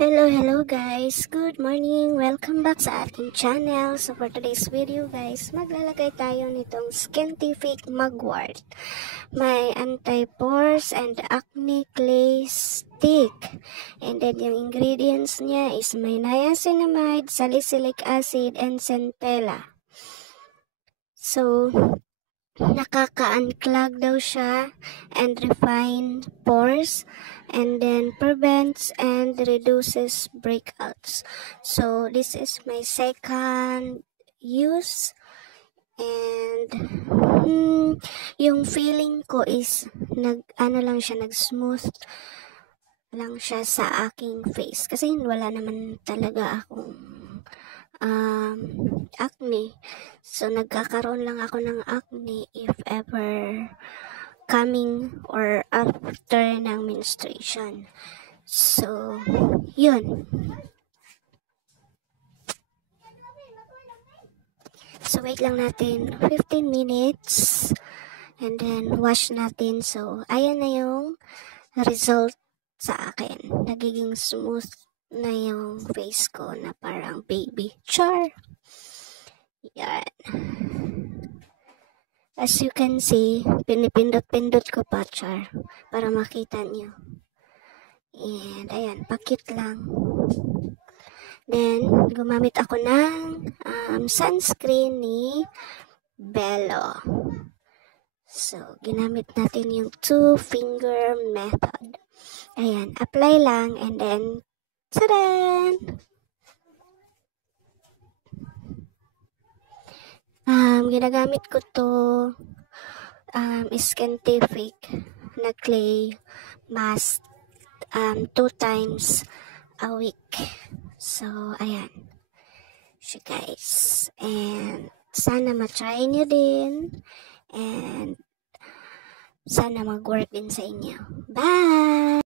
Hello guys! Good morning! Welcome back sa ating channel. So for today's video guys, maglalagay tayo nitong Skintific Mugwort. May anti-pores and acne clay stick. And then yung ingredients niya is may niacinamide, salicylic acid, and centella. So, nakaka-unclog daw siya and refine pores and then prevents and reduces breakouts. So this is my second use and yung feeling ko is nag-smooth lang siya sa aking face kasi wala naman talaga akong acne. So, nagkakaroon lang ako ng acne if ever coming or after ng menstruation. So, yun. So, wait lang natin 15 minutes and then wash natin. So, ayan na yung result sa akin. Nagiging smooth na yung face ko na parang baby. Char! Yan. As you can see, pinipindot-pindot ko pa, char, para makita nyo. And, ayan, pakit lang. Then, gumamit ako ng sunscreen ni Bello. So, ginamit natin yung 2-finger method. Ayan, apply lang and then, tadan! Ginagamit ko to Skintific na clay mask 2 times a week. So, ayan. So, guys. And, sana matry nyo din. And, sana mag-work din sa inyo. Bye!